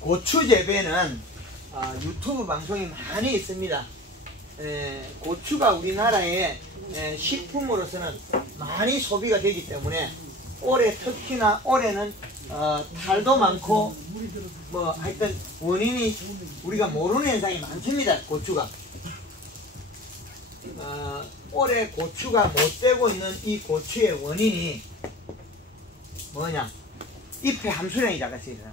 고추 재배는 유튜브 방송이 많이 있습니다. 고추가 우리나라의 식품으로서는 많이 소비가 되기 때문에 올해 특히나 올해는 탈도 많고 뭐 하여튼 원인이 우리가 모르는 현상이 많습니다. 고추가 올해 고추가 못되고 있는 이 고추의 원인이 뭐냐? 잎의 함수량이 작았어요.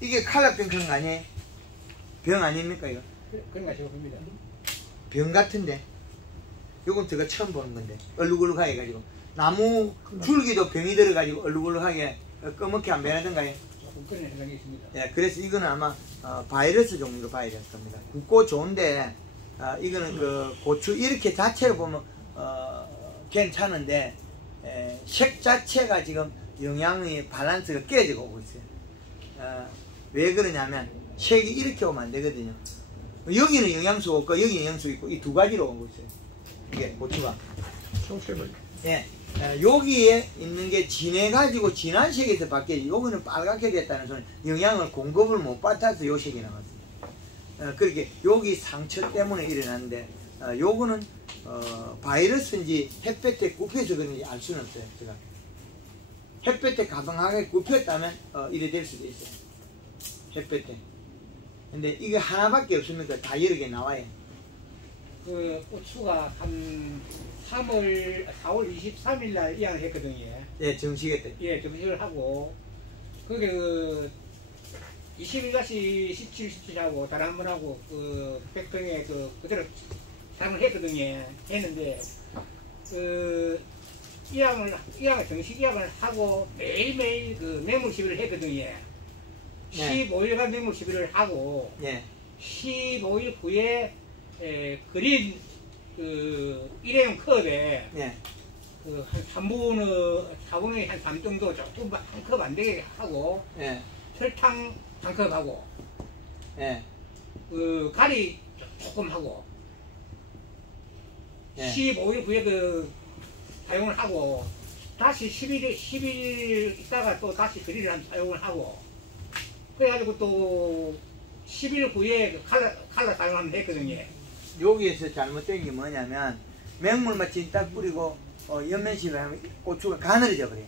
이게 칼라병 그런 거 아니에요? 병 아닙니까 이거? 그런 거 제가 봅니다. 병 같은데 요건 제가 처음 보는 건데 얼룩얼룩하게 해가지고 나무 줄기도 병이 들어가지고 얼룩얼룩하게 검게 안 변하던가요? 조금 그런 생각이 있습니다. 예, 그래서 이거는 아마 바이러스 종류로 봐야 될 겁니다. 굵고 좋은데 이거는 그 고추 이렇게 자체로 보면 괜찮은데 색 자체가 지금 영양의 밸런스가 깨지고 오고 있어요. 왜 그러냐면 색이 이렇게 오면 안 되거든요. 여기는 영양소가 없고 여기는 영양소 있고 이 두 가지로 오고 있어요. 이게 고추가. 예, 여기에 있는 게 진해가지고 진한 색에서 바뀌지. 여기는 빨갛게 됐다는 소리는 영양을 공급을 못 받아서 요 색이 나왔어요. 그렇게 여기 상처 때문에 일어났는데 요거는 바이러스인지 햇볕에 굽혀서 그런지 알 수는 없어요. 제가 햇볕에 가방하게 굽혔다면 이래 될 수도 있어요. 햇볕에. 근데 이게 하나밖에 없으니까 다 여러 개 나와요. 그 고추가 한 4월 23일 날 이양을 했거든요. 예, 정식에 때. 예, 정식을 하고 그게 그 21-17, 17하고 다른 한 번 하고 그 백평에 그대로 사용을 했거든요. 했는데 그 이양을 정식 이양을 하고 매일매일 그 맹물 시비를 했거든요. 15일간 맹물 시비를 하고 15일 후에 그린 그 일회용 컵에 그 한 4분의 한 3 정도 조금 한 컵 안 되게 하고 설탕 한 컵 하고 그 가리 조금 하고 15일 후에 그 사용을 하고 다시 10일 있다가 또 다시 그리를 한 사용을 하고 그래가지고 또 10일 후에 그 칼라 사용하면 했거든요. 여기에서 잘못된 게 뭐냐면 맹물만 찐딱 뿌리고 연면식을 하면 고추가 가늘어져 버려요.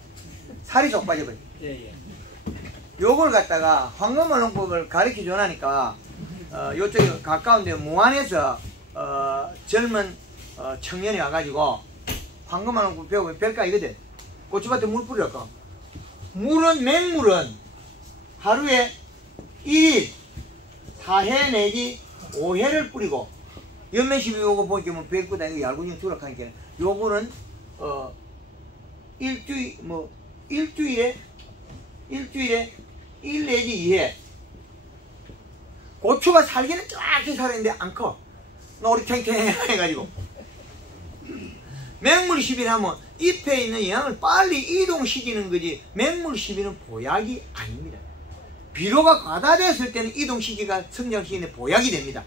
살이 쏙 빠져버려요. 요걸 갖다가 황금알롱법을 가르쳐 줘나니까 요쪽에 가까운데 무안에서 젊은 청년이 와가지고 황금알롱법 배우고 별가이거든. 고추밭에 물 뿌렸고 맹물은 하루에 1일 4회 내지 5회를 뿌리고 연면식이 요거 보시면 백보다 이거 얇은 두락하니까 요거는 일주일에 1 내지 2회. 고추가 살기는 쫙 살았는데 안 커. 노릇탱탱해가지고 맹물 시비하면 잎에 있는 영양을 빨리 이동시키는 거지 맹물 시비는 보약이 아닙니다. 비료가 과다됐을 때는 이동시키가 성장시키는 보약이 됩니다.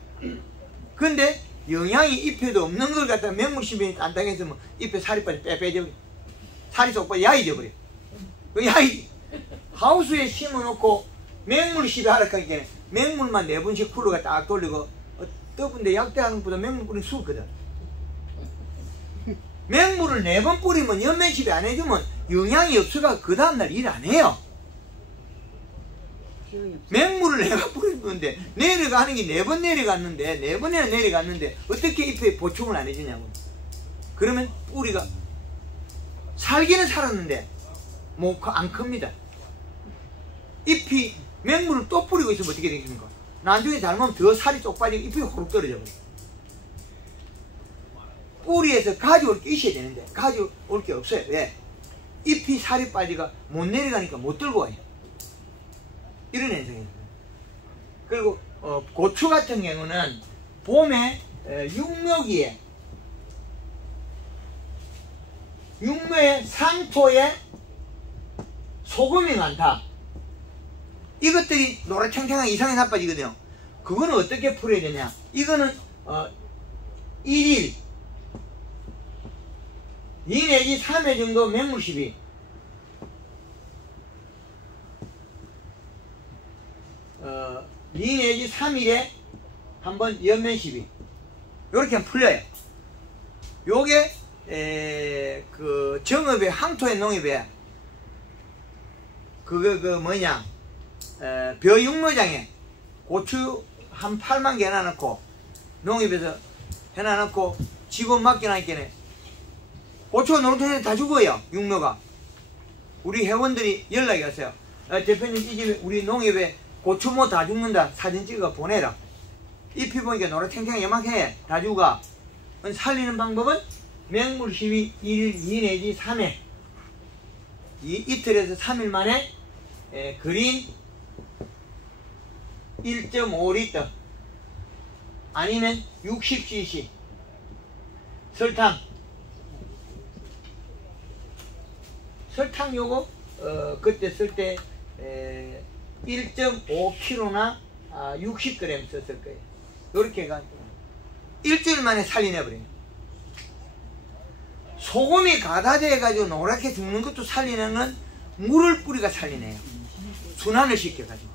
근데 영양이 잎에도 없는 걸 갖다가 맹물 시비에 단단해서 잎에 살이 빠져 빼빼져 살이 쏙 빠져 야이져 버려. 그 야이 하우스에 심어놓고 맹물 시비 하라 하니까 맹물만 4번씩 풀어가 딱 돌리고 떠분데 약대하는 것보다 맹물 뿌리는 수거든. 맹물을 4번 뿌리면 연면 시비 안 해주면 영양이 없어가 그 다음날 일 안 해요. 맹물을 내가 뿌리는데 내려가는 게 4번 내려갔는데 4번이나 내려갔는데 어떻게 잎에 보충을 안 해주냐고. 그러면 뿌리가 살기는 살았는데 안 큽니다. 잎이 맹물을 또 뿌리고 있으면 어떻게 되겠습니까? 나중에 잘못하면 더 살이 쪽 빠지고 잎이 호룩 떨어져 버려요. 뿌리에서 가져올 게 있어야 되는데 가져올 게 없어요. 왜? 잎이 살이 빠지가 못 내려가니까 못 들고 와요. 이런 현상입니다. 그리고 고추 같은 경우는 봄에 육묘기에 상토에 소금이 많다. 이것들이 노랗탱탱하게 이상하게 나빠지거든요. 그거는 어떻게 풀어야 되냐? 이거는 1일 3회 정도 맹물 시비, 2 내지 3일에 한번 연면 시비, 요렇게 하면 풀려요. 요게 그 정읍의 항토의 농협에 그거 뭐냐, 벼육로장에 고추 한 8만 개 해놔놓고 농협에서 해놔놓고 직원 맡겨놔있겠네. 고추가 농토에 다 죽어요. 육묘가. 우리 회원들이 연락이 왔어요. 대표님, 이 집에 우리 농협에 고추 뭐 다 죽는다, 사진 찍어 보내라. 잎이 보니까 노랗탱탱 예막해, 다 죽어. 살리는 방법은 맹물 시비 1일 2 내지 3회, 이틀에서 3일 만에 그린 1.5리터 아니면 60cc 설탕 요거 그때 쓸 때 1.5kg나 60g 썼을 거예요. 요렇게 해가지고 일주일 만에 살리내버려요. 소금이 가다돼 가지고 노랗게 죽는 것도 살리는 건 물을 뿌리가 살리네요. 순환을 시켜가지고.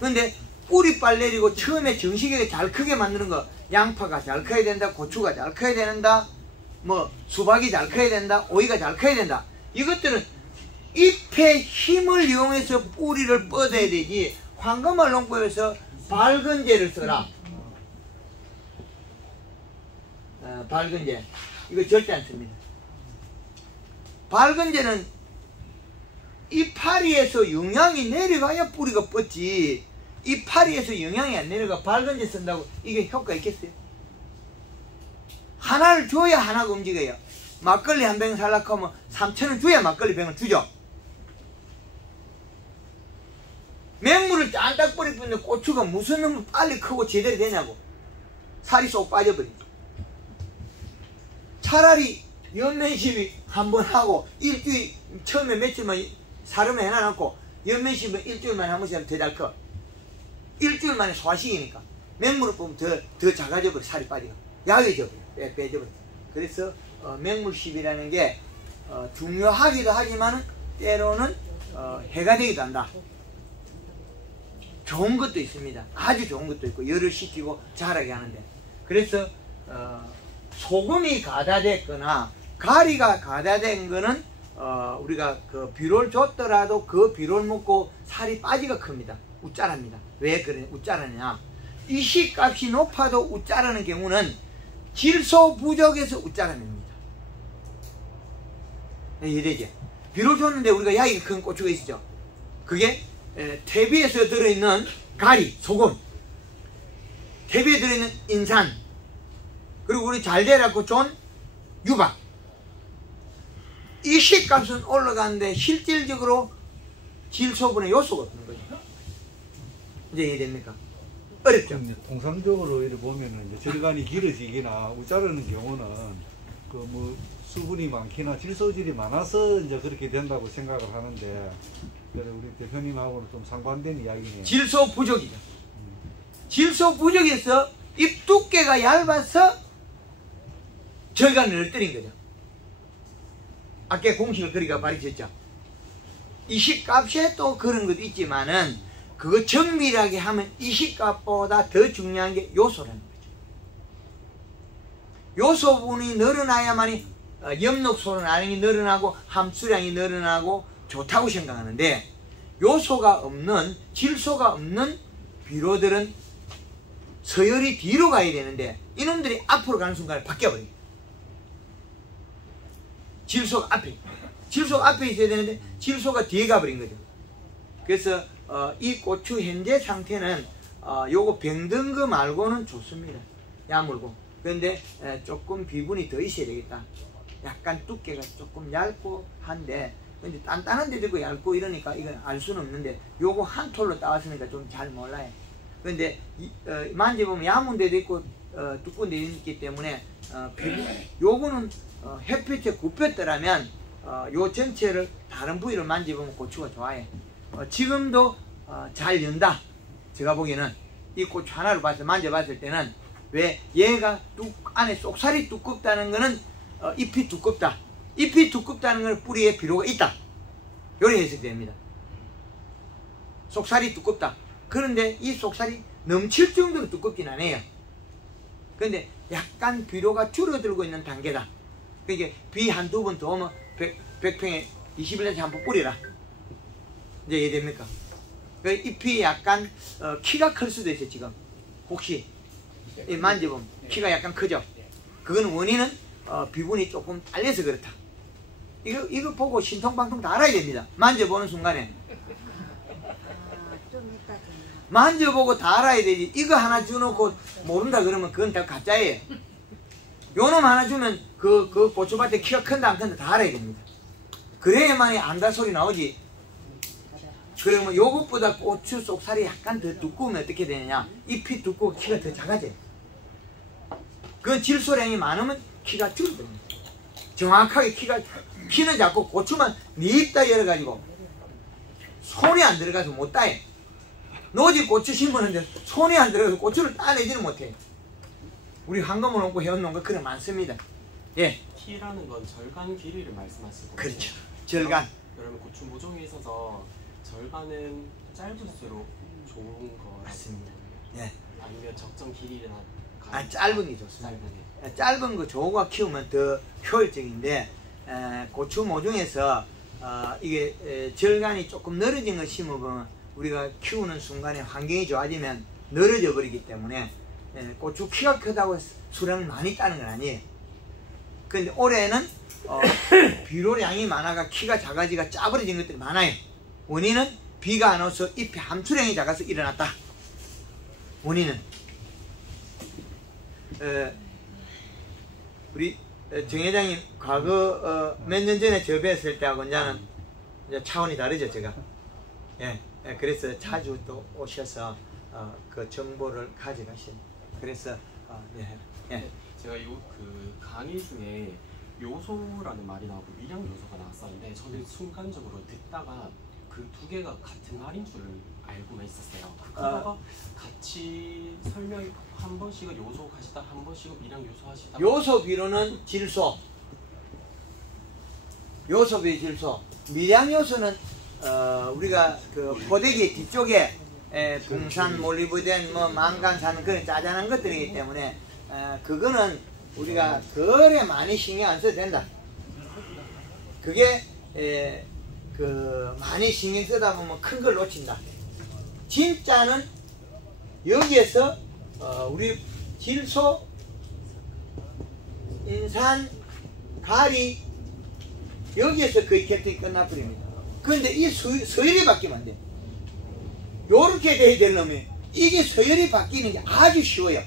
근데 뿌리빨 내리고 처음에 정식하게 잘 크게 만드는 거, 양파가 잘 커야 된다, 고추가 잘 커야 된다, 뭐 수박이 잘 커야 된다, 오이가 잘 커야 된다. 이것들은 잎의 힘을 이용해서 뿌리를 뻗어야 되지, 황금알 농법에서 발근제를 써라. 발근제 이거 절대 안 씁니다. 발근제는 이파리에서 영양이 내려가야 뿌리가 뻗지, 이파리에서 영양이 안 내려가 발근제 쓴다고 이게 효과 있겠어요? 하나를 줘야 하나가 움직여요. 막걸리 한 병 살라고 하면 3,000원 줘야 막걸리 병을 주죠. 맹물을 짠딱 뿌리는데 고추가 무슨 놈을 빨리 크고 제대로 되냐고. 살이 쏙 빠져버리죠. 차라리 연면시비 한번 하고 일주일, 처음에 며칠만 사름에 해놔놓고 연면시비 일주일 만에 한 번씩 하면 더 잘 커. 일주일 만에 소화시키니까. 맹물을 보면 더 작아져 버려. 살이 빠지고 야해져 버려. 빼져 버려. 그래서 맹물시비라는 게 중요하기도 하지만 때로는 해가 되기도 한다. 좋은 것도 있습니다. 아주 좋은 것도 있고 열을 식히고 자라게 하는데, 그래서 소금이 가다됐거나 가리가 가다된 거는 우리가 그 비료를 줬더라도 그 비료를 먹고 살이 빠지가 큽니다. 웃자랍니다. 왜 그래 웃자라냐? 이식값이 높아도 웃자라는 경우는 질소 부족에서 웃자라입니다. 이해되죠? 비료 줬는데 우리가 야기가 큰 고추가 있죠. 그게 퇴비에서 들어있는 가리, 소금, 퇴비에 들어있는 인산, 그리고 우리 잘 되라고 준 유박. 이 식값은 올라가는데 실질적으로 질소분의 요소가 없는 거죠. 이제 이해됩니까? 어렵죠? 통상적으로 이렇게 보면은 이제 절간이 길어지기나 우자르는 경우는 그 뭐 수분이 많기나 질소질이 많아서 이제 그렇게 된다고 생각을 하는데, 우리 대표님하고는 좀 상반된 이야기네요. 질소 부족이죠. 질소 부족에서 잎 두께가 얇아서 절간을 늘뜨린 거죠. 아까 공식을 그리가 가르쳤죠. 이식값에 또 그런 것도 있지만은 그거 정밀하게 하면 이식값보다 더 중요한 게 요소라는 거죠. 요소분이 늘어나야만이 엽록소량이 늘어나고 함수량이 늘어나고 좋다고 생각하는데, 요소가 없는, 질소가 없는 비료들은 서열이 뒤로 가야 되는데 이놈들이 앞으로 가는 순간에 바뀌어버려요. 질소가 앞에 있어야 되는데 질소가 뒤에 가버린 거죠. 그래서 이 고추 현재 상태는 요거 병든 거 말고는 좋습니다. 야물고. 그런데 조금 비분이 더 있어야 되겠다. 약간 두께가 조금 얇고 한데, 근데 단단한 데도 있고 얇고 이러니까 이건 알 수는 없는데, 요거 한 톨로 따왔으니까 좀 잘 몰라요. 그런데 만져보면 야문 데도 있고 두꺼운 데도 있기 때문에 요거는 햇빛에 굽혔더라면 요 전체를 다른 부위를 만져보면 고추가 좋아요. 지금도 잘 연다. 제가 보기에는 이 고추 하나를 봐서 만져봤을 때는, 왜 얘가 안에 속살이 두껍다는 거는 잎이 두껍다. 잎이 두껍다는 건 뿌리에 비료가 있다. 이렇게 해석이 됩니다. 속살이 두껍다. 그런데 이 속살이 넘칠 정도로 두껍진 않아요. 그런데 약간 비료가 줄어들고 있는 단계다. 그러니까 비 한두 번 더 오면 100평에 20일에 한 번 뿌리라. 이제 이해됩니까? 그 잎이 약간 키가 클 수도 있어요. 지금 혹시 만져보면 키가 약간 크죠. 그건 원인은 비분이 조금 딸려서 그렇다. 이거 보고 신통방통 다 알아야 됩니다. 만져보는 순간에 만져보고 다 알아야 되지. 이거 하나 주놓고 모른다 그러면 그건 다 가짜예요. 요놈 하나 주면 그 고추밭에 키가 큰다 안 큰다 다 알아야 됩니다. 그래야만이 안다 소리 나오지. 그러면 요것보다 고추 속살이 약간 더 두꺼우면 어떻게 되느냐, 잎이 두껍고 키가 더 작아져요. 그 질소량이 많으면 키가 줄어듭니다. 정확하게 키는 작고 고추만 립다 열어가지고 손이 안 들어가서 못 따요. 노지 고추 심으는데 손이 안 들어가서 고추를 따내지는 못해요. 우리 황금을 얹고 해온 농가 그래 많습니다. 예. 키라는 건 절간 길이를 말씀하시는 거죠? 그렇죠. 절간. 그러면 고추 모종에 있어서 절간은 짧을수록 좋은 거 맞습니다. 예. 아니면 적정 길이나 짧은 게 좋습니다. 짧은 거 조가 키우면 더 효율적인데 고추 모종에서 이게 절간이 조금 늘어진 거 심어보면 우리가 키우는 순간에 환경이 좋아지면 늘어져 버리기 때문에 고추 키가 크다고 수량을 많이 따는 건 아니에요. 근데 올해는 비료량이 많아가 키가 작아지가 짜버려진 것들이 많아요. 원인은 비가 안 와서 잎의 함수량이 작아서 일어났다. 원인은 우리 정 회장님 과거 몇 년 전에 저 뵀을 때하고 이제는 차원이 다르죠. 제가 그래서 자주 또 오셔서 그 정보를 가져가신. 그래서 제가 그 강의 중에 요소라는 말이 나오고 밀양 요소가 나왔었는데 저는 순간적으로 듣다가 그 두 개가 같은 말인 줄 알고만 있었어요. 그거가 같이 설명 한 번씩은 요소 하시다 한 번씩은 밀양 요소 하시다. 요소 비료는 질소, 요소 비료 질소. 밀양 요소는 우리가 그 포대기 뒤쪽에 붕산, 몰리브덴, 뭐 망간산 그런 짜잔한 것들이기 때문에 그거는 우리가 그래 많이 신경 안 써도 된다. 그게 그 많이 신경 쓰다 보면 큰 걸 놓친다. 진짜는 여기에서 우리 질소, 인산, 가리 여기에서 거의 캡틴이 끝나버립니다. 그런데 이 서열이 바뀌면 안 돼. 요렇게 돼야 되려면 이게 서열이 바뀌는 게 아주 쉬워요.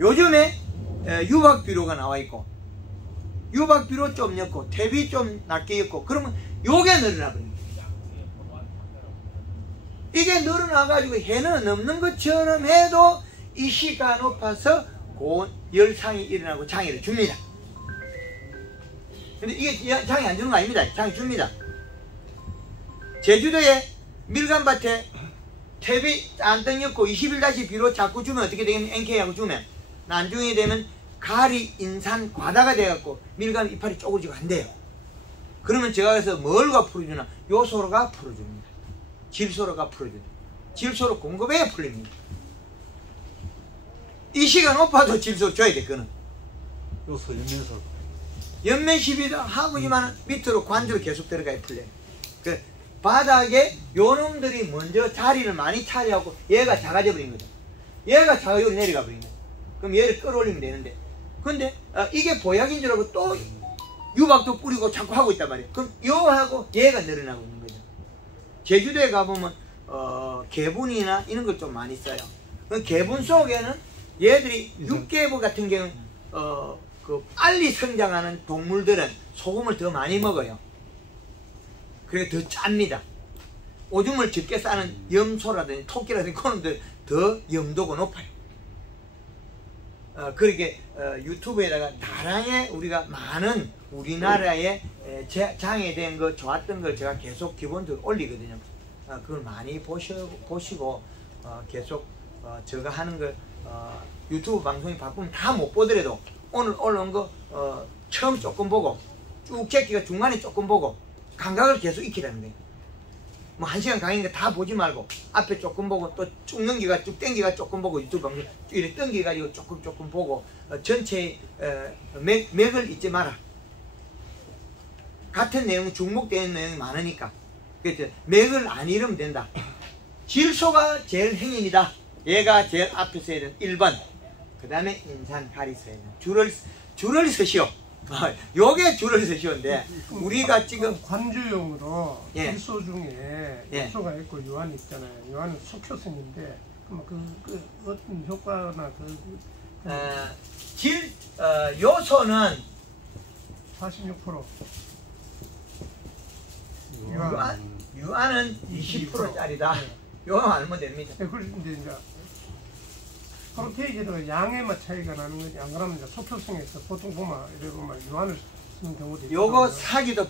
요즘에 유박비료가 나와 있고 유박비료 좀 넣고 퇴비 좀 낮게 넣고 그러면 요게 늘어나 버립니다. 이게 늘어나가지고 해는 없는 것처럼 해도 이시가 높아서 열상이 일어나고 장애를 줍니다. 근데 이게 장애 안 주는 거 아닙니다. 장애 줍니다. 제주도에 밀감밭에 퇴비 안떡 넣고 20일 비료 자꾸 주면 어떻게 되겠냐. NK하고 주면 나중에 되면 가리, 인산, 과다가 돼갖고 밀감 이파리 쪼그지고 안 돼요. 그러면 제가 그래서 뭘가 풀어주나? 요소로가 풀어줍니다. 질소로가 풀어줍니다. 질소로 공급해야 풀립니다. 이시가 높아도 질소 줘야 돼. 그거는 요소 연면소 연면 시비도 하고지만 밑으로 관주로 계속 들어가야 풀려요. 그 바닥에 요놈들이 먼저 자리를 많이 차지하고 얘가 작아져 버린 거죠. 얘가 작아져 내려가 버린 거예요. 그럼 얘를 끌어올리면 되는데 근데 이게 보약인 줄 알고 또 유박도 뿌리고 자꾸 하고 있단 말이에요. 그럼 요하고 얘가 늘어나고 있는 거죠. 제주도에 가보면 개분이나 이런 걸 좀 많이 써요. 그 개분 속에는 얘들이 육개부 같은 경우는 그 빨리 성장하는 동물들은 소금을 더 많이 먹어요. 그게 더 짭니다. 오줌을 적게 싸는 염소라든지 토끼라든지 그놈들 더 염도가 높아요. 그렇게 유튜브에다가 다량의 우리가 많은 우리나라에 장애된 거 좋았던 걸 제가 계속 기본적으로 올리거든요. 그걸 많이 보시고 계속 제가 하는 걸 유튜브 방송이 바쁘면 다 못 보더라도 오늘 올라온 거 처음 조금 보고 쭉 제끼가 중간에 조금 보고 감각을 계속 익히라는 거예요. 뭐 1시간 강의니까 다 보지 말고 앞에 조금 보고 또 쭉 넘기가 쭉 당기가 조금 보고 유튜브 방송 이렇게 당기가지고 조금 보고 전체 맥을 잊지 마라. 같은 내용 중복되는 내용이 많으니까 그래서 맥을 안 잃으면 된다. 질소가 제일 행인이다. 얘가 제일 앞에 써야 되는 1번. 그 다음에 인산 가리 써야 되는 줄을 서시오. 요게 줄을 서시오인데 우리가 지금 관주용으로 예. 질소 중에 예. 요소가 있고 유한이 있잖아요. 유한은 속효성인데 그 어떤 효과나 요소는 46% 유한은 20%짜리다. 요거 알면 됩니다. 네, 그런데 이제 프로테이지는 양에만 차이가 나는 거지. 안 그러면 이제 속효성에서 보통 보면 이래 보면 유한을 쓰는 경우도 있고. 요거 사기도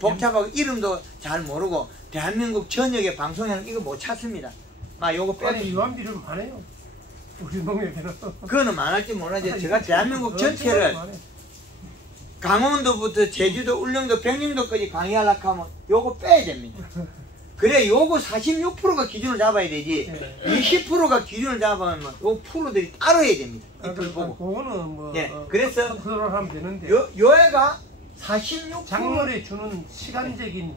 복잡하고 이름도 잘 모르고 대한민국 전역의 방송에는 이거 못 찾습니다. 요거 아니 빼고 유한 비율은 많아요. 우리 농협에는. 그거는 많을지 몰라도 제가 대한민국 전체를 강원도부터 제주도, 울릉도, 백령도까지 강의하려고 하면 요거 빼야 됩니다. 그래 요거 46%가 기준을 잡아야 되지. 네. 20%가 기준을 잡으면 요 프로들이 따로 해야 됩니다. 이걸 보고. 그거는 뭐 예, 그래서 컨트롤 하면 되는데 요애가 46% 작물에 주는 시간적인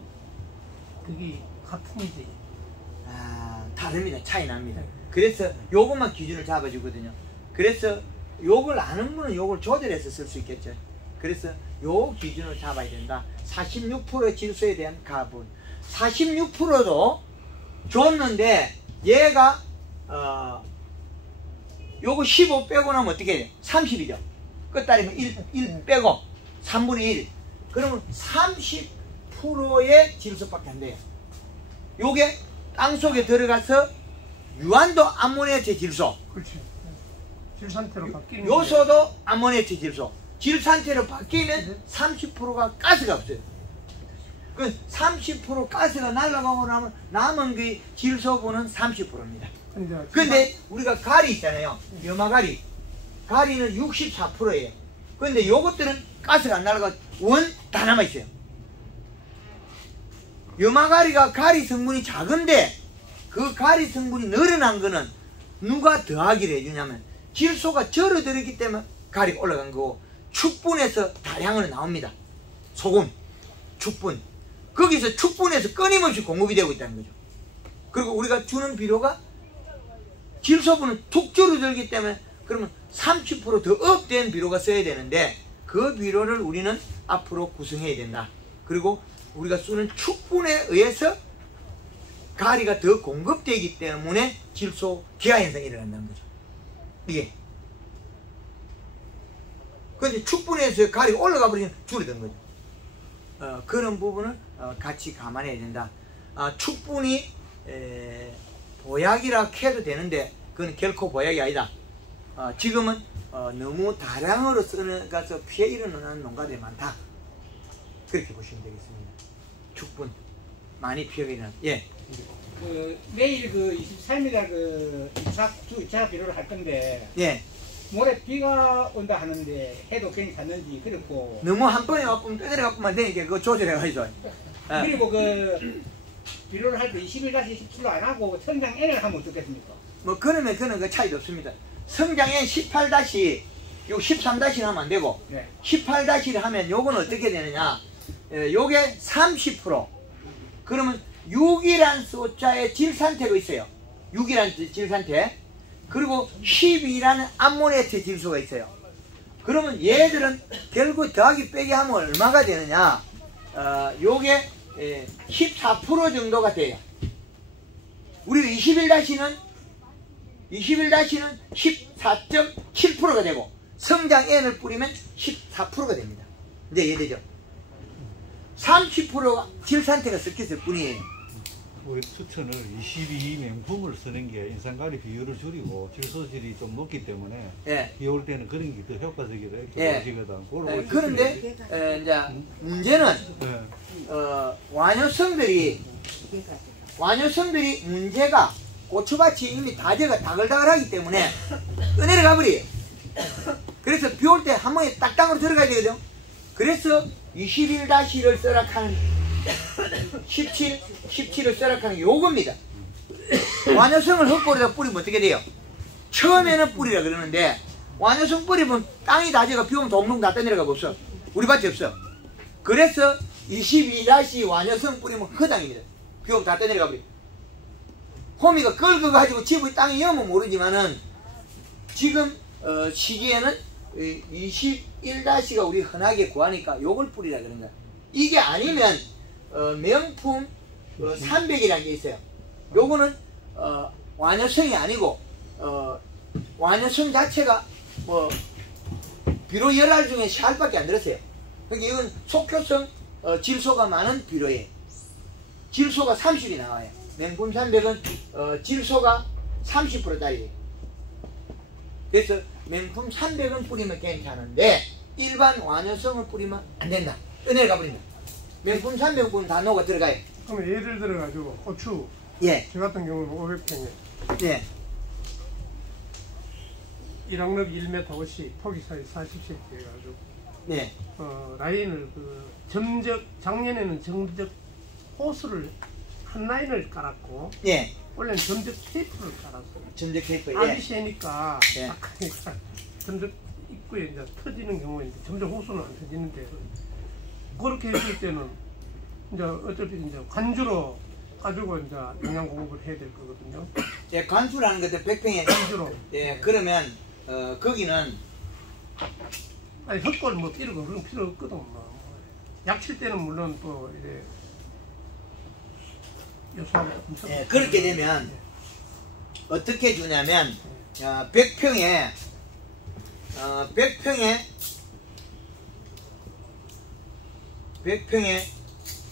그게 같은지. 다릅니다. 차이 납니다. 그래서 요것만 기준을 잡아주거든요. 그래서 요걸 아는 분은 요걸 조절해서 쓸 수 있겠죠. 그래서 요 기준을 잡아야 된다. 46%의 질소에 대한 가분. 46%도 줬는데 얘가 요거 15 빼고 나면 어떻게 돼? 30이죠. 끝다리면 1 빼고 3분의 1. 그러면 30%의 질소밖에 안 돼요. 요게 땅속에 들어가서 유한도 암모니아체 질소. 그렇지. 질 상태로 바뀌는 요소도 암모니아체 질소. 질 상태로 바뀌면 30%가 가스가 없어요. 그 30% 가스가 날아가고 나면 남은 그 질소분은 30%입니다. 근데 우리가 가리 있잖아요. 염화가리. 가리는 64%예요. 근데 요것들은 가스가 안 날아가고 원 다 남아있어요. 염화가리가 가리 성분이 작은데 그 가리 성분이 늘어난 거는 누가 더하기를 해주냐면 질소가 절어들었기 때문에 가리가 올라간 거고 축분에서 다량으로 나옵니다. 소금, 축분. 거기서 축분에서 끊임없이 공급이 되고 있다는 거죠. 그리고 우리가 주는 비료가 질소분은 툭 줄어들기 때문에 그러면 30% 더 업된 비료가 써야 되는데 그 비료를 우리는 앞으로 구성해야 된다. 그리고 우리가 쓰는 축분에 의해서 가리가 더 공급되기 때문에 질소 기하 현상이 일어난다는 거죠. 이게. 그런데 축분에서 가리가 올라가 버리면 줄어든 거죠. 그런 부분을 같이 감안해야 된다. 축분이 보약이라 해도 되는데 그건 결코 보약이 아니다. 지금은 너무 다량으로 쓰는 가서 피해 일어나는 농가들이 많다. 그렇게 보시면 되겠습니다. 축분 많이 피해가 일어나. 예. 내일 23일날 주 2차 비료를 할 건데. 예. 모레 비가 온다 하는데 해도 괜찮는지 그렇고 너무 한 번에 와보면 빼내려 갖고만 되니까 그거 조절해가지고. 그리고 비료를 할 때 21-17로 안 하고 성장N을 하면 어떻겠습니까? 뭐 그러면 그는 그 차이도 없습니다. 성장N 18- 요 13- 하면 안 되고 네. 18- 하면 요건 어떻게 되느냐? 요게 30%. 그러면 6이란 숫자의 질산태가 있어요. 6이란 질산태. 그리고 12라는 암모니아체 질소가 있어요. 그러면 얘들은 결국 더하기 빼기 하면 얼마가 되느냐? 요게 14% 정도가 돼요. 우리가 21-는 14.7%가 되고 성장 N을 뿌리면 14%가 됩니다. 이제 이해되죠? 30%가 질산태가 섞였을 뿐이에요. 우리 추천을 22 명품을 쓰는 게 인산가리 비율을 줄이고 질소질이 좀 높기 때문에 예. 비 올 때는 그런 게 더 효과적이다 이렇게 예. 보시거든. 그런데 이제 문제는 완효성들이 문제가 고추밭이 이미 다져가 다글다글하기 때문에 내려가 버려요. 그래서 비 올 때 한 번에 딱땅으로 들어가야 되거든. 그래서 21-를 써락하는 17을 써락하는 요겁니다. 완효성을 흙볼에다 뿌리면 어떻게 돼요? 처음에는 뿌리라 그러는데 완효성 뿌리면 땅이 다져가 비 오면 동동 다 떠내려가고 없어. 우리 밭에 없어. 그래서 22- 완효성 뿌리면 허당입니다. 비 오면 다 떠내려가 버려. 호미가 긁어가지고 집의 땅이 여면 모르지만은 지금 시기에는 21-가 우리 흔하게 구하니까 요걸 뿌리라 그런 거야. 이게 아니면 명품 300이라는 게 있어요. 요거는 완효성이 아니고 완효성 자체가 뭐 비료 열알 중에 샬밖에 안 들었어요. 그러니까 이건 속효성 질소가 많은 비료예요. 질소가 30이 나와요. 명품 300은 질소가 30%짜리예요. 그래서 명품 300은 뿌리면 괜찮은데 일반 완효성을 뿌리면 안 된다. 은혜가 버린다. 명품 300 뿌리면 다 녹아 들어가요. 그럼 예를 들어 가지고 고추 예. 저 같은 경우는 500평에 예. 1학력 1m 50 폭이 사이 40cm 해가지고 네. 라인을 점적 작년에는 점적 호스를 한 라인을 깔았고 예. 원래는 점적 테이프를 깔았어요. 점적 테이프. 예. 아기 새니까 예. 약하니까 점적 입구에 이제 터지는 경우에 점적 호스는 안 터지는데 그렇게 했을 때는 이제 어차피 이제 관주로 가지고 이제 영양 공급을 해야 될 거거든요. 예, 관수라는 것도 100평에 관주로. 예, 그러면 거기는 아니 헛골 뭐 이런 거 그런 필요 없거든. 약칠 때는 물론 또 이제 요소하고 엄청. 예, 그렇게 되면 어떻게 주냐면 100평에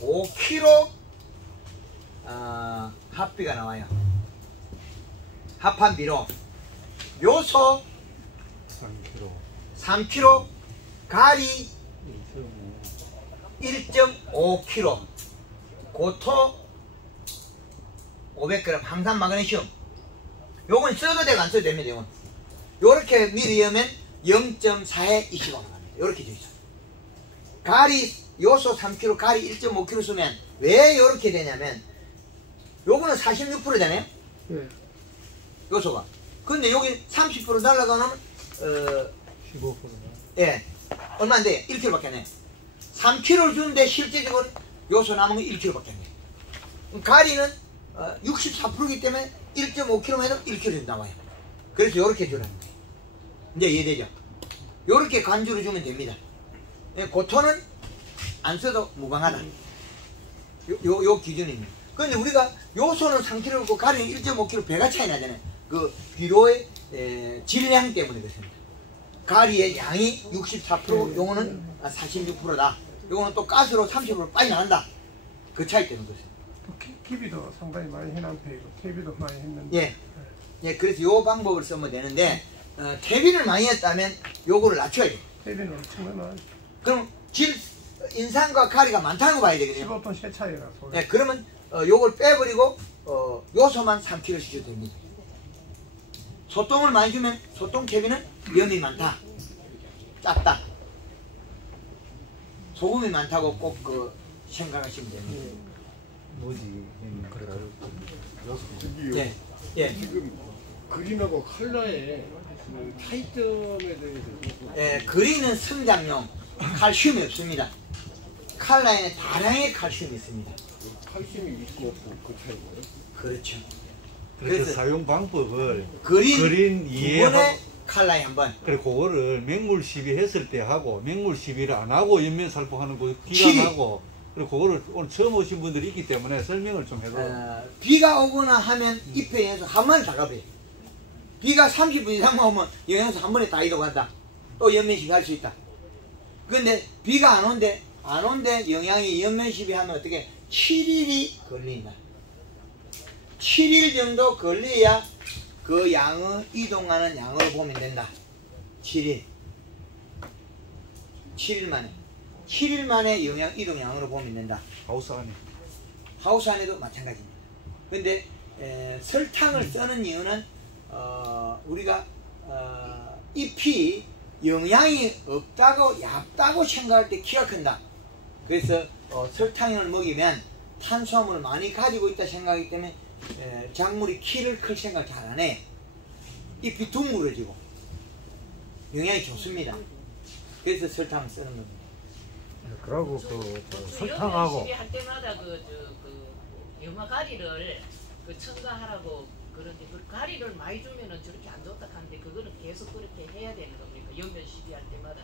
5kg 합비가 나와요. 합한비로 요소 3kg, 가리 1.5kg, 고토 500g, 항산 마그네슘. 요건 써도 되고 안 써도 됩니다. 요건 요렇게 미리 넣으면 0.4에 25. 요렇게 되어 있어요. 가리 요소 3kg, 가리 1.5kg 쓰면 왜 요렇게 되냐면 요거는 46%잖아요. 예. 요소가. 근데 여기 30% 날라가면 15%. 예, 얼마 안 돼. 1kg밖에 안 해. 3kg를 주는데 실제적으로 요소 남은 건 1kg밖에 안 돼. 가리는 64%이기 때문에 1.5kg만 해도 1kg 나와요. 그래서 요렇게 주라는 거예요. 이제 이해되죠? 요렇게 간주를 주면 됩니다. 예, 고토는 안 써도 무방하다. 요 기준입니다. 근데 우리가 요소는 3kg고 가리는 1.5kg 배가 차이 나잖아요. 그 비료의 질량 때문에 그렇습니다. 가리의 양이 64%, 요거는 46%다. 요거는 또 가스로 30% 빨리 나간다. 그 차이 때문에 그렇습니다. KB도 상당히 많이 해놓은 편이고 KB도 많이 했는데. 예. 예, 그래서 요 방법을 쓰면 되는데 퇴비를 많이 했다면 요거를 낮춰야 돼요. KB는 엄청나나. 그럼 인산과 가리가 많다는 거 봐야 되거든요. 15톤 세차이라서. 예, 그러면 요걸 빼버리고 요소만 3kg씩 줘도 됩니다. 소똥을 많이 주면 소똥 퇴비는 염이 많다, 작다, 소금이 많다고 꼭 생각하시면 됩니다. 뭐지? 저기요. 예, 예. 지금 그린하고 컬러의 그 차이점에 대해서 예, 그린은 성장용, 칼슘이 없습니다. 칼라에는 다량의 칼슘이 있습니다. 칼슘이 있고 없고 그 차이고요. 그렇죠. 그래서 그래서 사용 방법을 그린 그린 2분의 이해하고 칼라에 한번. 그래 그거를 맹물 시비 했을 때 하고 맹물 시비를 안 하고 연면 살포하는 거 시비. 기간하고 그리고 그거를 오늘 처음 오신 분들이 있기 때문에 설명을 좀 해도 비가 오거나 하면 잎에 의해서 한 번에 다 가버려요. 비가 30분 이상만 오면 영양소 한 번에 다 이동한다. 또 연면시비 할 수 있다. 근데 비가 안 온대 영양이 연면시비 하면 어떻게 7일이 걸린다. 7일 정도 걸려야 그 양의 이동하는 양으로 보면 된다. 7일 만에 영양 이동 양으로 보면 된다. 하우스 안에 하우스 안에도 마찬가지입니다. 근데 설탕을 쓰는 이유는 우리가 잎이 영양이 없다고 얇다고 생각할 때 키가 큰다. 그래서 설탕을 먹이면 탄수화물을 많이 가지고 있다 생각하기 때문에 작물이 키를 클 생각 잘 안 해. 잎이 둥그러지고 영양이 좋습니다. 그래서 설탕을 쓰는 겁니다. 그러고 설탕하고 할 때마다 그 염화가리를 첨가하라고 그런데 그 가리를 많이 주면은 저렇게 안 좋다 하는데 그거는 계속 그렇게 해야 되는 겁니까? 연면 시비할 때마다.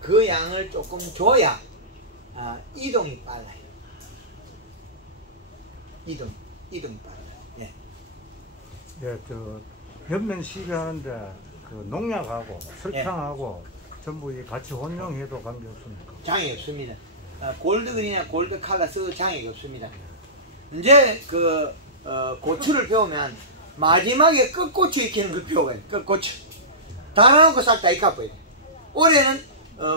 그 양을 조금 줘야 이동이 빨라요. 이동이 빨라요. 예. 예, 연면 시비하는데 그 농약하고 설탕하고 전부 같이 혼용해도 관계 없습니까? 장애 없습니다. 골드그린이나 골드칼라 써도 장애가 없습니다. 이제 고추를 배우면 마지막에 끝고추 익히는 걸 배워요. 끝고추. 달아놓고 싹 다 익혀버려요. 올해는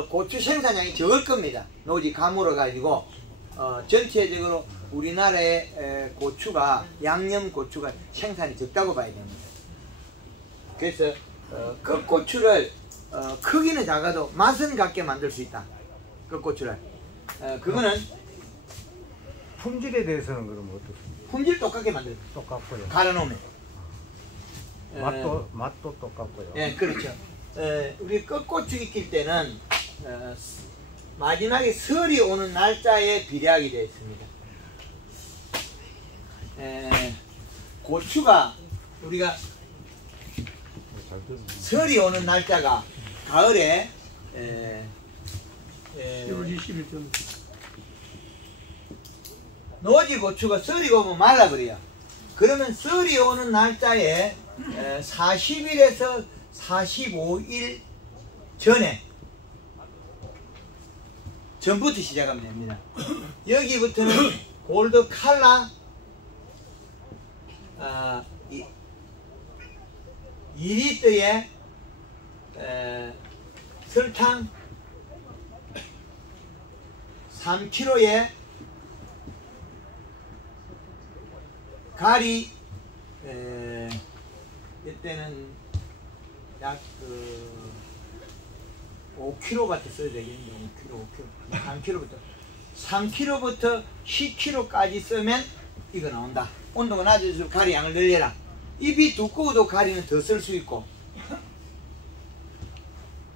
고추 생산량이 적을 겁니다. 노지 가물어 가지고 전체적으로 우리나라의 고추가 양념 고추가 생산이 적다고 봐야 됩니다. 그래서 끝고추를 크기는 작아도 맛은 같게 만들 수 있다. 끝고추를 그거는 품질에 대해서는 그러면 어떻습니까? 품질 똑같게 만들어요. 똑같고요. 갈아놓으면 맛도 똑같고요. 예, 그렇죠. 우리 끝고추 익힐 때는 마지막에 설이 오는 날짜에 비례하게 되어 있습니다. 고추가 우리가 설이 오는 날짜가 가을에 10월 20일 전 노지 고추가 설이 오면 말라버려요. 그러면 설이 오는 날짜에 40일에서 45일 전부터 시작하면 됩니다. 여기부터는 골드 칼라 2리터에 설탕 3kg에 가리 이때는 약 5kg밖에 써야 되겠네요. 5kg. 3kg부터 10kg까지 쓰면 이거 나온다. 온도가 낮아질수록 가리 양을 늘려라. 잎이 두꺼워도 가리는 더 쓸 수 있고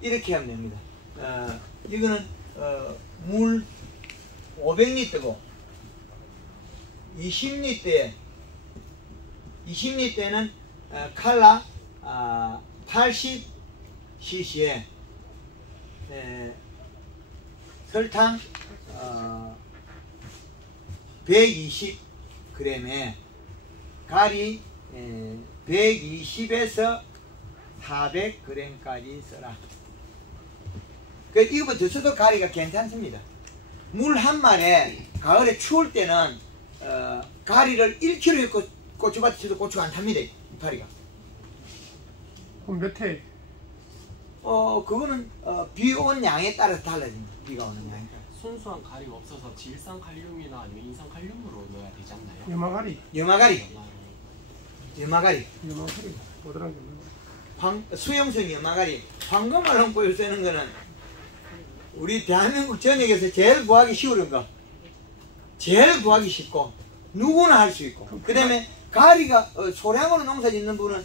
이렇게 하면 됩니다. 이거는 물 500리터고 20리터에는 칼라 80cc에 설탕 120g에 가리 120에서 400g까지 써라. 이거보다 더 써도 가리가 괜찮습니다. 물 한 말에 가을에 추울 때는 가리를 1kg에 고추밭에 쳐도 고추가 안 탑니다. 이파리가. 그럼 몇 해? 그거는 비 온 양에 따라서 달라집니다. 비가 오는 양에 따라. 순수한 가리가 없어서 질산 칼륨이나 아니면 인산 칼륨으로 넣어야 되지 않나요? 염화가리. 염화가리. 뭐더란 게 수용성 염화가리. 황금알 홍보에 쓰는 거는 우리 대한민국 전역에서 제일 구하기 쉬운 거. 제일 구하기 쉽고 누구나 할 수 있고. 그 다음에 가리가 소량으로 농사 짓는 분은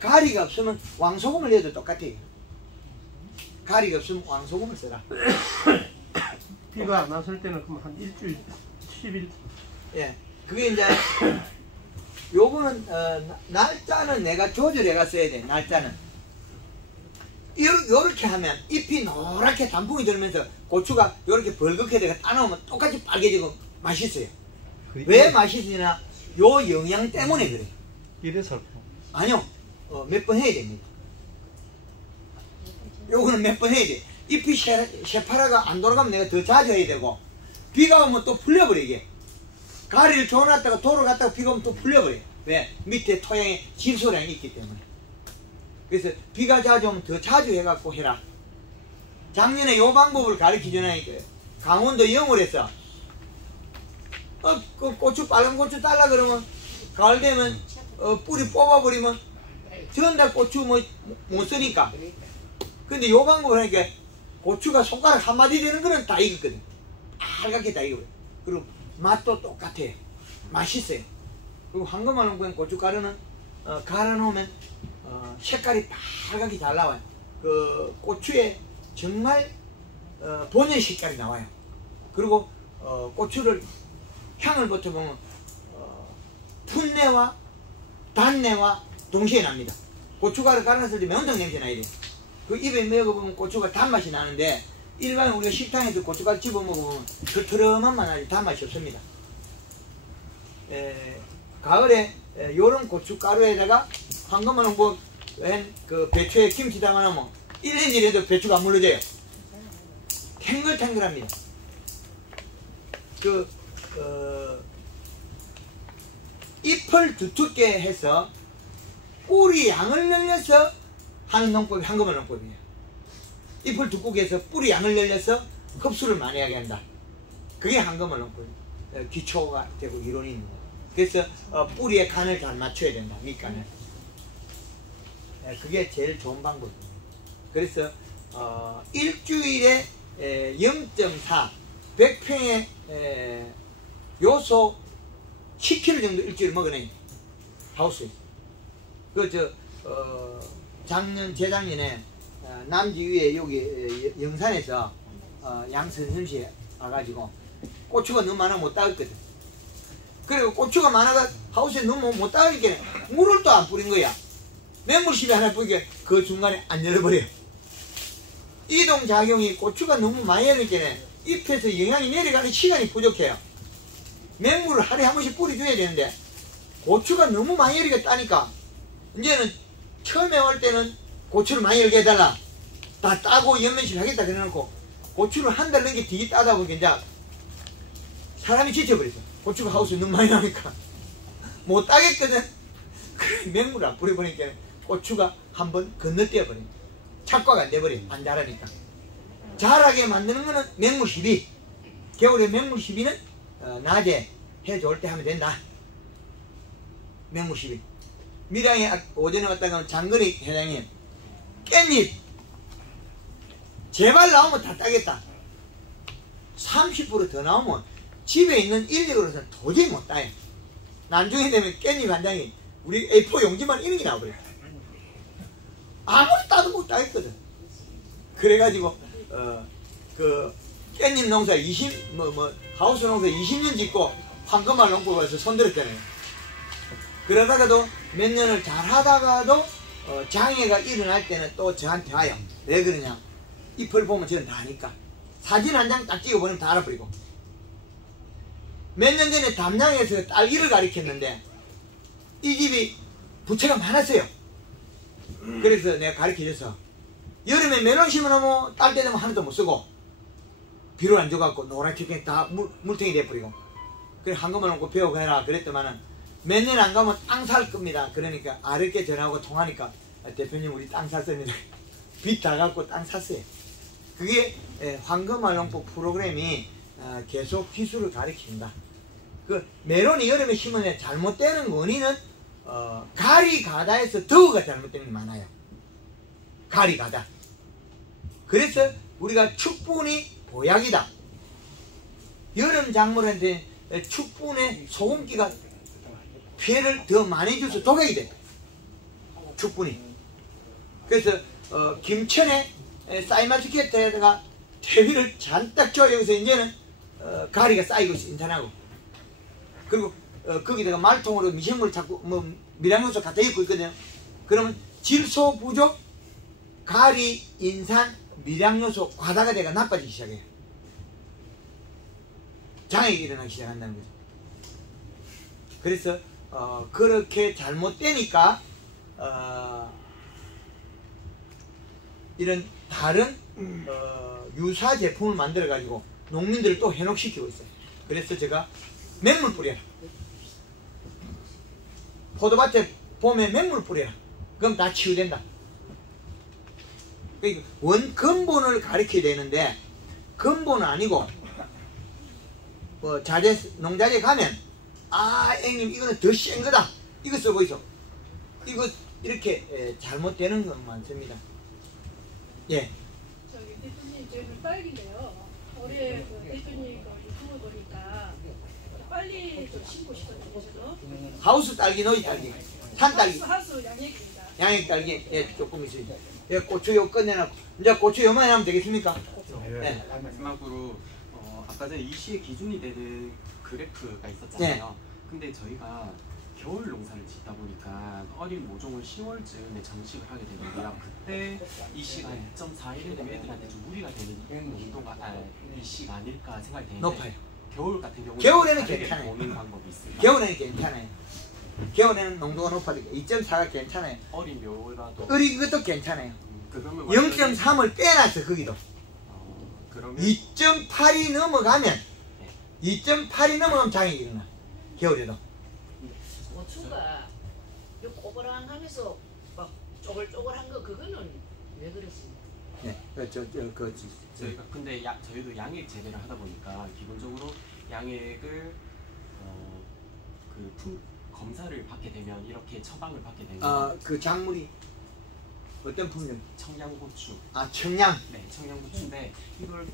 가리가 없으면 왕소금을 넣어도 똑같아요. 가리가 없으면 왕소금을 써라. 비가 안 왔을 때는 그럼 한 일주일 10일. 예, 그게 이제 요거는 날짜는 내가 조절해가 써야 돼. 날짜는 요렇게 하면 잎이 노랗게 단풍이 들면서 고추가 요렇게 벌겋게 돼가 따놓으면 똑같이 빨개지고 맛있어요. 왜 맛있으냐? 요 영양 때문에 그래. 이래서 아니요, 몇 번 해야 됩니다. 요거는 몇 번 해야 돼. 잎이 새파라가 안 돌아가면 내가 더 자주 해야 되고, 비가 오면 또 풀려버려. 이게 가리를 줘놨다가 돌아갔다가 비가 오면 또 풀려버려. 왜? 밑에 토양에 질소량이 있기 때문에. 그래서 비가 자주 오면 더 자주 해갖고 해라. 작년에 요 방법을 가르치잖아요. 강원도 영월에서 그 고추, 빨간 고추 달라 그러면 가을 되면 뿌리 뽑아버리면 전다 고추 못 쓰니까. 근데 요 방법을 하니까 고추가 손가락 한마디 되는 거는 다 익었거든. 빨갛게 다 익어요. 그리고 맛도 똑같아요. 맛있어요. 그리고 황금알롱고의 고춧가루는 갈아 놓으면 색깔이 빨갛게 잘 나와요. 그 고추에 정말 본연 색깔이 나와요. 그리고 고추를 향을 맡아보면 풋내와 단내와 동시에 납니다. 고춧가루 갈았을 때 매운탕 냄새 나야 돼요. 그 입에 먹어보면 고추가 단맛이 나는데 일반 우리가 식당에서 고춧가루 집어 먹어보면 털털한 맛 나지 단맛이 없습니다. 가을에 요런 고춧가루에다가 황금알롱고 그 배추에 김치 담아놓으면 1년이라도 배추가 안 물러져요. 탱글탱글합니다. 잎을 두텁게 해서 뿌리 양을 늘려서 하는 농법이 황금알농법이에요. 잎을 두껍게 해서 뿌리 양을 늘려서 흡수를 많이 하게 한다. 그게 황금알농법 기초가 되고 이론이 있는 거예요. 그래서 뿌리의 간을 잘 맞춰야 된다. 밑간을. 그게 제일 좋은 방법입니다. 그래서 일주일에 0.4 100평에 요소 10kg 정도 일주일 먹어내요. 하우스에. 재작년에 남지위에 여기 영산에서 양선생님이 와가지고 고추가 너무 많아 못 따겠거든. 그리고 고추가 많아가 하우스에 너무 못 따니까 물을 또 안 뿌린 거야. 맹물시비 하나 뿌리게 그 중간에 안 열어버려요. 이동작용이 고추가 너무 많이 열리니까 잎에서 영양이 내려가는 시간이 부족해요. 맹물을 하루에 한 번씩 뿌려줘야 되는데 고추가 너무 많이 열리게 따니까 이제는 처음에 올 때는 고추를 많이 열게 해달라. 다 따고 연면실 하겠다 그래놓고 고추를 한 달 넘게 뒤에 따다 보니까 이제 사람이 지쳐버렸어. 고추가 하우스에 너무 많이 나니까 못 따겠거든. 그래 맹물을 안 뿌려버리니까 고추가 한번 건너뛰어버려요. 착과가 안 돼버려요. 안 자라니까. 자라게 만드는 거는 맹물 시비. 겨울에 맹물 시비는 낮에 해 좋을 때 하면 된다. 맹물 시비. 밀양에 오전에 왔다가 장건희 회장님 깻잎 제발 나오면 다 따겠다. 30% 더 나오면 집에 있는 인력으로서는 도저히 못 따요. 나중에 되면 깻잎 한 장이 우리 A4 용지만 이런 게 나와버려요. 아무리 따도 못 따겠거든. 그래가지고 그 깻잎 농사 하우스 농사 20년 짓고 황금알 농법에서 손들었잖아요. 그러다가도 몇 년을 잘 하다가도 장애가 일어날 때는 또 저한테 와요. 왜 그러냐? 잎을 보면 저는 다 아니까. 사진 한 장 딱 찍어보면 다 알아버리고. 몇 년 전에 담양에서 딸기를 가르쳤는데 이 집이 부채가 많았어요. 그래서 내가 가르쳐줘서 여름에 멜론 심어놓으면 딸 때 되면 하나도 못 쓰고 비를 안 줘갖고 노랗게 다 물통이 돼버리고. 그래 황금알 농법 배워가라 그랬더만은 몇 년 안 가면 땅 살 겁니다. 그러니까 아랫게 전화하고 통하니까 대표님 우리 땅 샀습니다. 빚 다 갖고 땅 샀어요. 그게 황금알 농법 프로그램이 계속 기술을 가르칩니다. 그 멜론이 여름에 심으면 잘못되는 원인은 가리 가다에서 더우가 잘못되는 게 많아요. 가리 가다. 그래서 우리가 축분이 보약이다. 여름 작물한테 축분에 소금기가 피해를 더 많이 줘서 독약이 돼. 축분이. 그래서 김천에 사이마스케트에다가 퇴비를 잔뜩 줘. 여기서 이제는 가리가 쌓이고 있어. 인탄하고. 그리고 거기다가 말통으로 미생물 자꾸 미량요소 갖다 입고 있거든요. 그러면 질소 부족, 가리, 인산, 미량요소 과다가 돼가 나빠지기 시작해요. 장애가 일어나기 시작한다는 거죠. 그래서 그렇게 잘못되니까 이런 다른 유사 제품을 만들어 가지고 농민들을 또 현혹시키고 있어요. 그래서 제가 맹물 뿌려라. 포도밭에 봄에 맹물 뿌려라. 그럼 다 치유된다. 그러니까 근본을 가르쳐야 되는데 근본은 아니고 농자재 가면 형님 이거는 더 센 거다. 이거 쓰고 있어. 이거 이렇게 잘못되는 건 많습니다. 예. 저기 대표님 저희는 딸기인데요. 올해 대표님 품을 보니까 빨리 좀 심고 싶거든요. 저도. 하우스 딸기, 노이 딸기, 산 딸기, 하우스 양액입니다. 양액 딸기, 예, 조금 있어요. 예, 고추 요 꺼내놨고, 이제 고추 요만히 하면 되겠습니까? 네. 마지막으로 아까 전에 이 시의 기준이 되는 그래프가 있었잖아요. 근데 저희가 겨울 농사를 짓다 보니까 어린 모종을 10월쯤에 정식을 하게 되는데요. 그때 이 시가 2.41이 되면 애들한테 좀 무리가 되는 농도가 이 시가 아닐까 생각이 되는데 높아요. 겨울 같은 경우는 겨울에는 다르게 괜찮아요. 보는 방법이 있습니다. 겨울에는 괜찮아요. 겨울에는 농도가 높아도 2.4가 괜찮아요. 어린 묘라도 어린 것도 괜찮아요. 그러면 0.3을 빼놨어, 거기도. 그러면 2.8이 넘어가면, 2.8이 넘어가면 장이 일어나. 겨울에도. 고추가 요 꼬부랑하면서 막 쪼글쪼글한 거 그거는 왜 그렇습니까? 네, 저희가 근데 저희도 양액 재배를 하다 보니까 기본적으로 양액을 검사를 받게 되면 이렇게 처방을 받게 되면 그 작물이 어떤 품종? 청양고추. 아, 청양. 네, 청양고추인데 이걸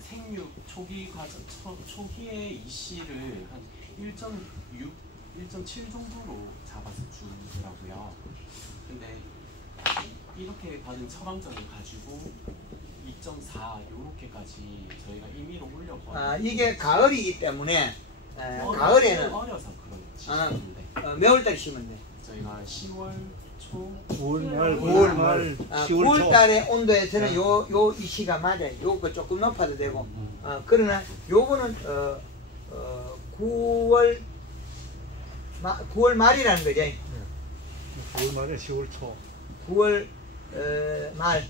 생육 초기 과정 초기에 이 씨를 한 1.6, 1.7 정도로 잡아서 주더라고요. 근데 이렇게 받은 처방전을 가지고 2.4 요렇게까지 저희가 임의로 올려버리고 이게 가을이기 때문에 가을에는 어려서 그런 매월달에 심으면 돼. 저희가 10월 초 9월 말 10월 초 9월달의 온도에서는 요 이시가 맞아요. 요거 조금 높아도 되고 그러나 요거는 9월 말이라는 거죠. 9월 말에 10월 초 9월 말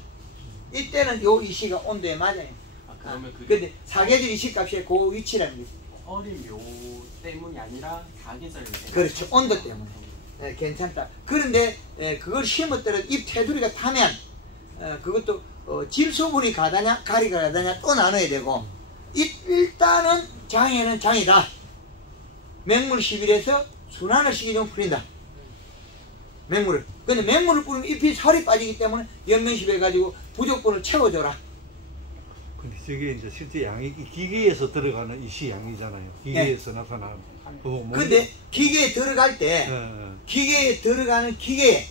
이때는 요 이시가 온도에 맞아요. 그러면 그게 근데 사계절 이시값이 그 위치라는 거죠. 어린 묘 때문이 아니라 사계절 때문에. 그렇죠. 온도 때문에. 괜찮다. 그런데 그걸 심었더라도 잎 테두리가 타면 그것도 질소분이 가다냐 가리가 가다냐 또 나눠야 되고 일단은 장에는 장이다. 맹물 10일에서 순환을 시키면 풀린다. 맹물을. 근데 맹물을 뿌리면 잎이 살이 빠지기 때문에 연면십해 가지고 부족분을 채워줘라. 근데 저게 이제 실제 양액이 기계에서 들어가는 이시 양이잖아요. 기계에서 나타나는. 근데 기계에 들어갈 때 기계에 들어가는 기계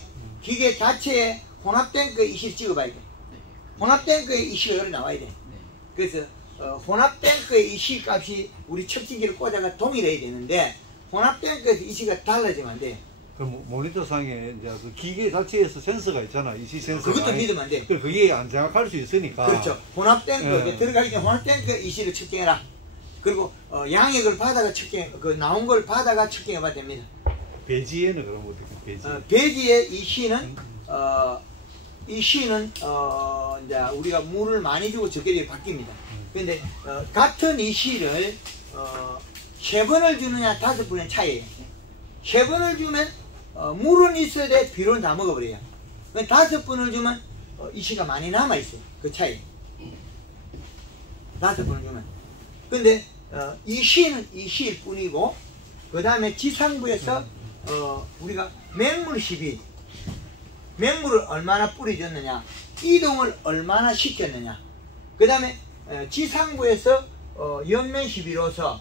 자체에 혼합된 그 이시를 찍어봐야 돼. 혼합된 그의 이시가 여기 나와야 돼. 그래서 혼합된 그의 이시 값이 우리 척진기를 꽂아가 동일해야 되는데 혼합된 그에서 이시가 달라지면 안 돼. 그 모니터상에 이제 그 기계 자체에서 센서가 있잖아. 이시 센서가. 그것도 믿으면 안 돼. 그게 안 정확할 수 있으니까. 그렇죠. 혼합된 그 들어가기 전에 혼합된 그 이시를 측정해라. 그리고 양액을 받아가 측정, 그 나온 걸 받아가 측정해봐야 됩니다. 배지에는 그럼 어떻게 배지? 배지의 이 시는 이제 우리가 물을 많이 주고 적게 바뀝니다. 그런데 같은 이 시를 3번을 주느냐 5번의 차이예요. 3번을 주면 물은 있어야 돼, 비료는 다 먹어버려요. 5번을 주면 이 시가 많이 남아있어요. 그 차이. 5번을 주면. 근데 이 시는 이 시일 뿐이고 그 다음에 지상부에서 우리가 맹물 12 맹물을 얼마나 뿌려줬느냐 이동을 얼마나 시켰느냐 그 다음에 지상부에서 연면 12로서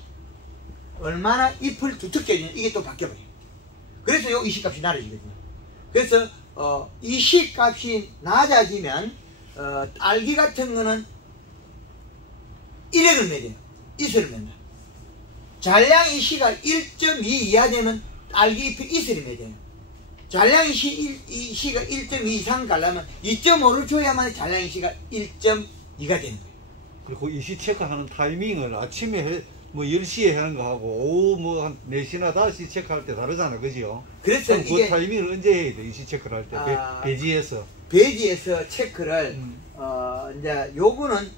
얼마나 잎을 두텁게 해주냐 이게 또 바뀌어버려요. 그래서 요 이시값이 낮아지거든요. 그래서 이시값이 낮아지면 딸기 같은 거는 1액을 맺어요. 이슬을 맺는다. 잔량 이시가 1.2 이하 되면 딸기 잎이 이슬이 맺어요. 잔량 이시가 1.2 이상 가려면 2.5를 줘야만 잔량 이시가 1.2가 되는 거예요. 그리고 이시 체크하는 타이밍을 아침에 뭐 10시에 하는 거 하고 오후 뭐 한 4시나 5시 체크할 때 다르잖아. 그죠? 그래서 그 이게 타이밍을 언제 해야 돼? 이시 체크를 할 때. 배지에서. 배지에서 체크를 이제 요거는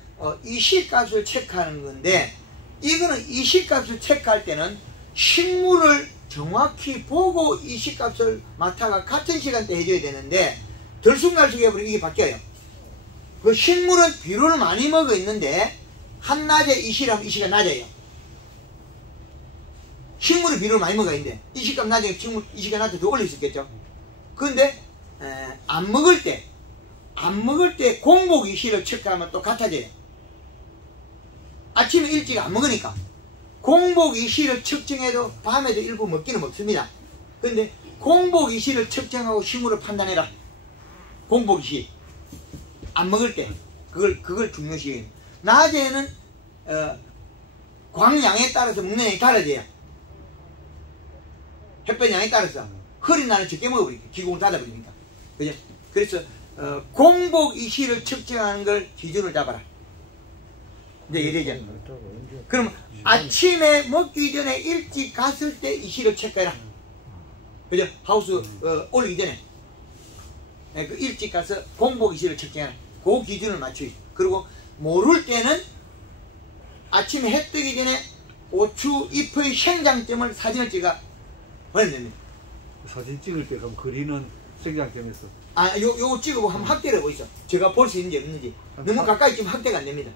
이시값을 체크하는 건데 이거는 이시값을 체크할 때는 식물을 정확히 보고 이시값을 맡아가 같은 시간대에 해줘야 되는데 들쑥날쑥 해버리면 이게 바뀌어요. 그 식물은 비료를 많이 먹어 있는데 한낮에 이시라면 이시가 낮아요. 식물이 비료를 많이 먹어 있는데 이시값 낮으면 식물 이시가 낮아도 더 올릴 수 있겠죠. 그런데 안 먹을 때 공복 이시를 체크하면 또 같아져요. 아침에 일찍 안 먹으니까 공복 이시를 측정해도 밤에도 일부 먹기는 먹습니다. 근데 공복이시를 측정하고 힘으로 판단해라. 공복이시 안 먹을 때 그걸 중요시. 낮에는 광양에 따라서 먹는 양이 달라져요. 햇볕 양에 따라서 흐린 날은 적게 먹어버리니까 기공을 닫아버리니까. 그죠? 그래서 공복이시를 측정하는 걸 기준을 잡아라. 이제 이래죠. 그럼 아침에 먹기 전에 일찍 갔을 때 이시를 체크해라. 그죠? 하우스 올리기 전에 그 일찍 가서 공복이시를 측정해라. 그 기준을 맞추기. 그리고 모를 때는 아침에 해 뜨기 전에 고추 잎의 생장점을 사진을 찍어 보내면 됩니다. 사진 찍을 때 그럼 그리는 생장점에서 요거 찍어보고 한번 확대를 해보시죠. 제가 볼 수 있는지 없는지. 너무 가까이 찍으면 확대가 안 됩니다.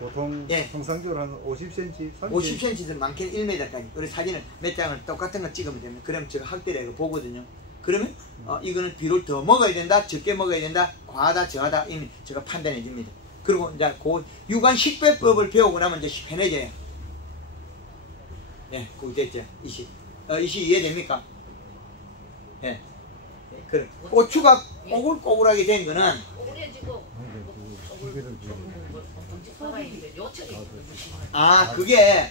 보통 예. 통상적으로 한 50cm, 50cm에서 많게는 1m까지. 우리 사진을 몇 장을 똑같은 거 찍으면 됩니다. 그러면 제가 확대를 해서 보거든요. 그러면 이거는 비료를 더 먹어야 된다, 적게 먹어야 된다, 과하다, 저하다 이미 제가 판단해 줍니다. 그리고 이제 그 유관 식배법을 배우고 나면 이제 편해져요. 예, 그거 됐죠. 이시 이해됩니까? 예. 그래. 고추가 꼬불꼬불하게 된 거는 그게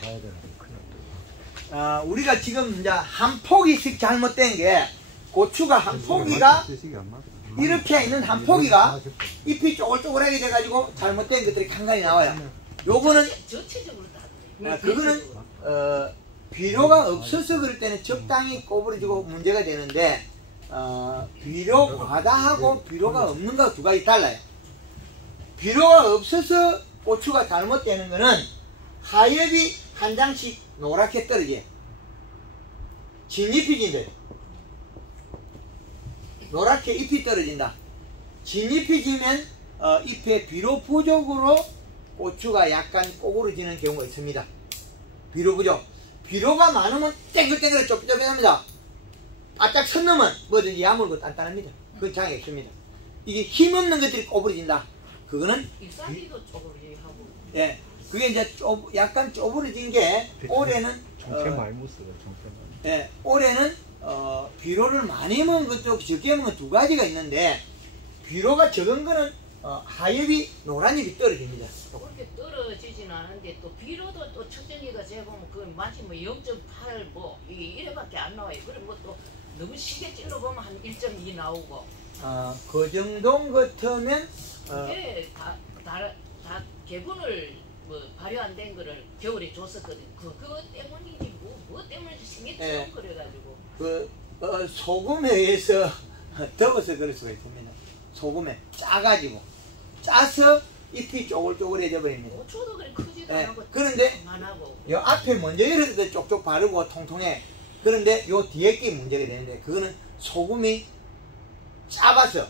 우리가 지금 이제 한 포기씩 잘못된 게 고추가 한 포기가 이렇게 있는 한 포기가 잎이 쪼글쪼글하게 돼가지고 잘못된 것들이 간간히 나와요. 요거는 그거는 비료가 없어서 그럴 때는 적당히 꼬부러지고 문제가 되는데 비료 과다하고 비료가 없는 거 두 가지 달라요. 비료가 없어서 고추가 잘못되는 거는 하엽이 한 장씩 노랗게 떨어져요. 진잎이 진대요. 노랗게 잎이 떨어진다. 진잎이 지면 잎의 비료 부족으로 고추가 약간 꼬부러지는 경우가 있습니다. 비료 부족. 비료가 많으면 땡글땡글 좁좁합니다. 바짝 선 넘은 뭐든지 야물고 단단합니다. 그건 장애 없습니다. 이게 힘없는 것들이 꼬부러진다. 그거는 잎사귀도 쪼그리하고. 예, 그게 이제 약간 쪼부러진 게 올해는 총체 많이 묻어요. 총체 많이. 예, 올해는 비료를 많이 먹은 것도 적게 먹은 두 가지가 있는데 비료가 적은 거는 하엽이 노란 잎이 떨어집니다. 그렇게 떨어지진 않은데 또 비료도 또 측정기가 재보면 그 마치 뭐 0.8 뭐 이래밖에 안 나와요. 그래 뭐 또 너무 시계 찔러보면 한 1.2 나오고. 그 정도 같으면 그게 다 개분을 뭐 발효 안 된 거를 겨울에 줬었거든. 그거 때문이지 뭐 때문에 생겼죠. 그래가지고. 소금에 의해서 더워서 그럴 수가 있습니다. 소금에 짜가지고 짜서 잎이 쪼글쪼글해져 버립니다. 고추도 그래 크지도 않고. 그런데 요 앞에 먼저 이럴 때 쪽쪽 바르고 통통해. 그런데 요 뒤에 게 문제가 되는데 그거는 소금이 짜봐서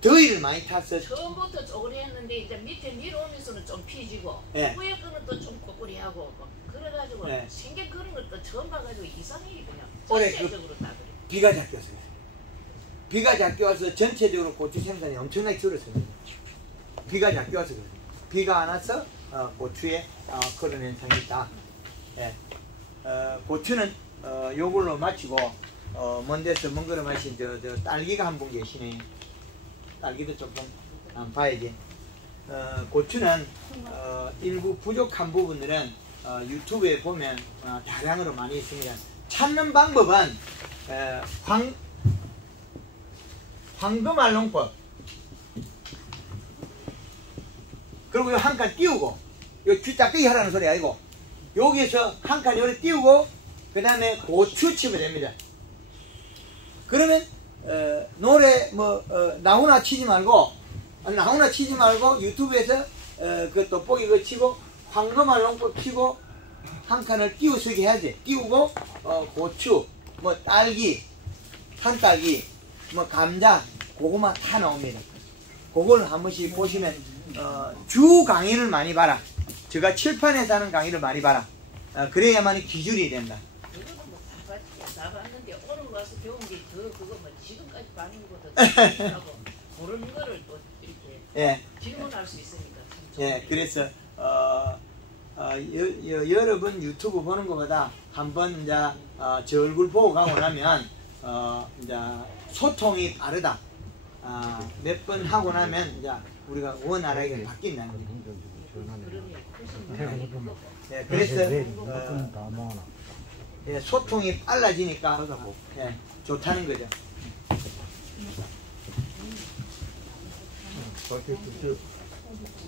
더위를 많이 타서 처음부터 쪼그리했는데 이제 밑에 내려오면서는 좀 피지고 예. 위에 거는 또 좀 꼬꾸리하고 그래가지고 예. 생긴 그런 것도 처음 봐가지고 이상해 그냥 올해 전체적으로 다 그래. 비가 잡혔어요. 비가 잡혀와서 전체적으로 고추 생산이 엄청나게 줄었습니다. 비가 잡혀와서 그래요. 비가 안 와서 고추에 그런 현상이 있다. 예. 고추는 요걸로 마치고 먼 데서 먼 걸음 하신 저 딸기가 한 분 계시네. 딸기도 조금 봐야지. 고추는 일부 부족한 부분들은 유튜브에 보면 다량으로 많이 있습니다. 찾는 방법은 황금알롱법. 그리고 요 한 칸 띄우고 요 쥐짝대기 하라는 소리 아니고 여기에서 한 칸 요리 띄우고 그 다음에 고추 치면 됩니다. 그러면 노래 나훈아 치지 말고 유튜브에서 그 돋보기 그 치고 황금알롱법 치고 한 칸을 띄우서게 해야지. 띄우고 고추 딸기 산딸기 감자 고구마 다 나옵니다. 그걸 한 번씩 보시면 주 강의를 많이 봐라. 제가 칠판에서 하는 강의를 많이 봐라. 그래야만 기준이 된다. 그거는 다 봤는데 오늘 와서 배운 게 그거 지금까지 봤는 것보다 더 모르는 거를 또 이렇게 예. 질문할 수 있으니까 참 예, 그래서 여러분 유튜브 보는 것보다 한번 이제 제 얼굴 보고 가고 나면 이제 소통이 빠르다. 몇 번 하고 나면 이제 우리가 원활하게 바뀐다는 거죠. 네, 그래서 소통이 빨라지니까 좋다는 거죠.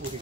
우리